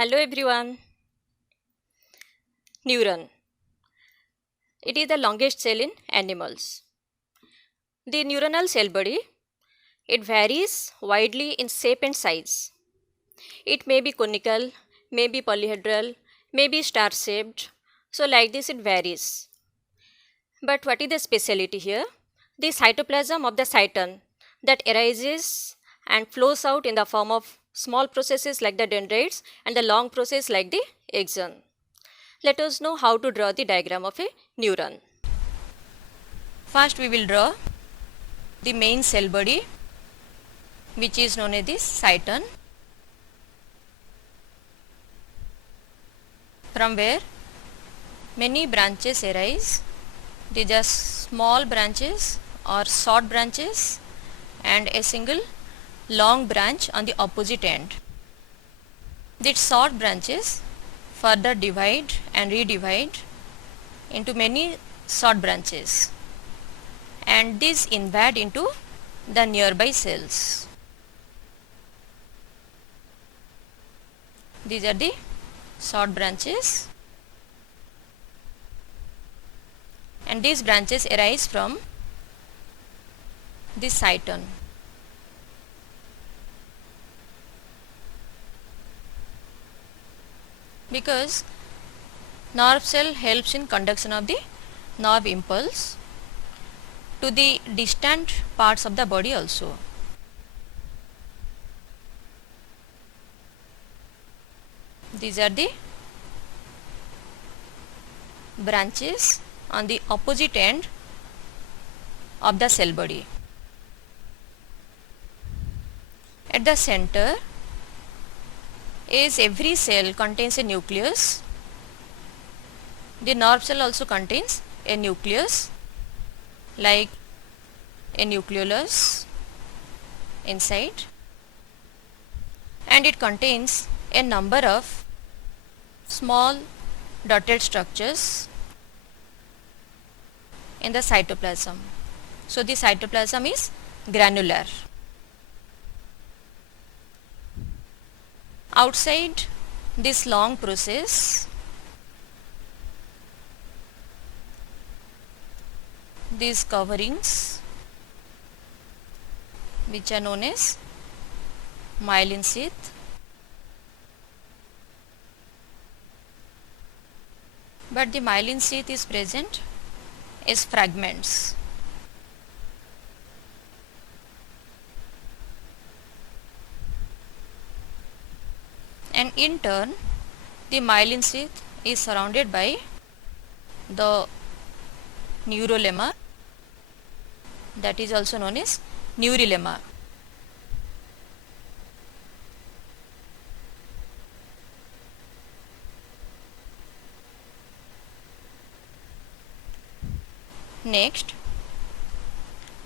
Hello everyone. Neuron. It is the longest cell in animals. The neuronal cell body, it varies widely in shape and size. It may be conical, may be polyhedral, may be star-shaped. So like this it varies. But what is the speciality here? The cytoplasm of the cyton that arises and flows out in the form of small processes like the dendrites and the long process like the axon. Let us know how to draw the diagram of a neuron. First we will draw the main cell body, which is known as the cyton, from where many branches arise. These are small branches or short branches and a single long branch on the opposite end. These short branches further divide and redivide into many short branches, and these invade into the nearby cells. These are the short branches, and these branches arise from the cyton. Because nerve cell helps in conduction of the nerve impulse to the distant parts of the body also. These are the branches on the opposite end of the cell body. At the center, as every cell contains a nucleus, the nerve cell also contains a nucleus like a nucleolus inside, and it contains a number of small dotted structures in the cytoplasm. So the cytoplasm is granular. Outside this long process, these coverings, which are known as myelin sheath, but the myelin sheath is present as fragments. And in turn, the myelin sheath is surrounded by the neurolemma, that is also known as neurilemma. Next,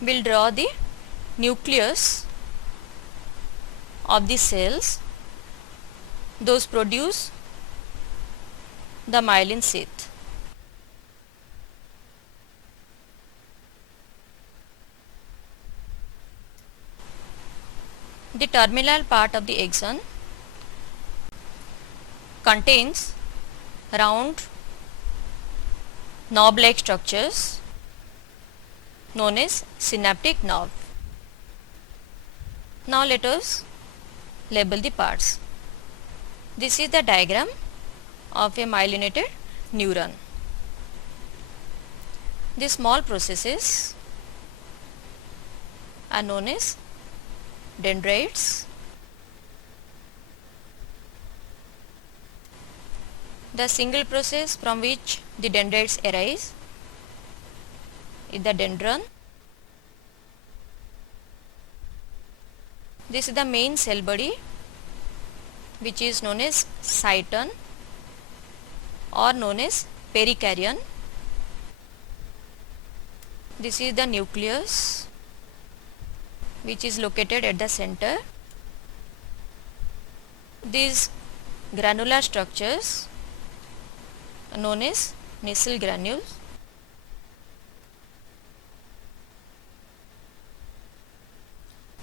we'll draw the nucleus of the cells, those produce the myelin sheath. The terminal part of the axon contains round knob-like structures known as synaptic nerve. Now let us label the parts. This is the diagram of a myelinated neuron. The small processes are known as dendrites. The single process from which the dendrites arise is the dendron. This is the main cell body, which is known as cyton or known as perikaryon. This is the nucleus, which is located at the center. These granular structures are known as Nissl granules.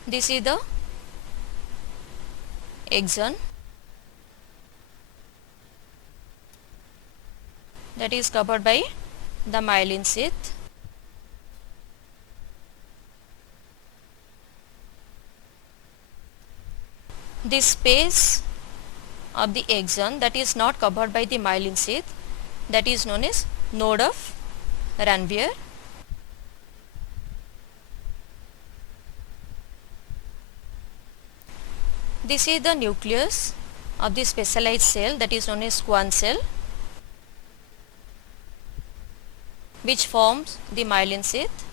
This is the axon that is covered by the myelin sheath. This space of the axon that is not covered by the myelin sheath, that is known as node of Ranvier. This is the nucleus of the specialized cell that is known as Schwann cell, which forms the myelin sheath.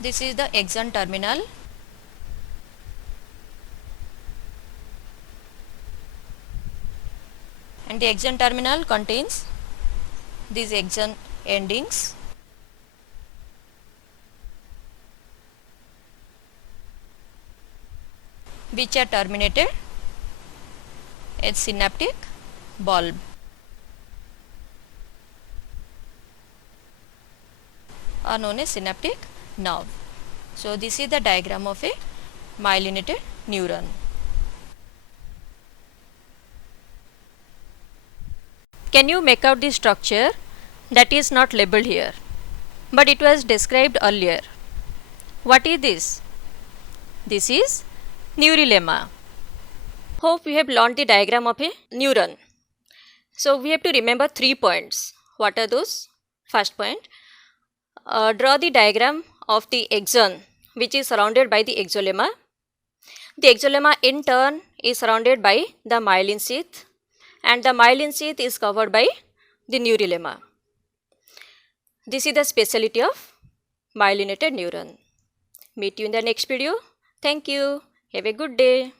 This is the axon terminal. And the axon terminal contains these axon endings. Which are terminated as synaptic bulb. Are known as synaptic nerve. So this is the diagram of a myelinated neuron. Can you make out the structure that is not labeled here, but it was described earlier? What is this? This is neurolemma. Hope we have learned the diagram of a neuron. So we have to remember 3 points. What are those? First point, draw the diagram of the axon which is surrounded by the axolemma. The axolemma in turn is surrounded by the myelin sheath, and the myelin sheath is covered by the neurolemma. This is the speciality of myelinated neuron. Meet you in the next video. Thank you. Have a good day.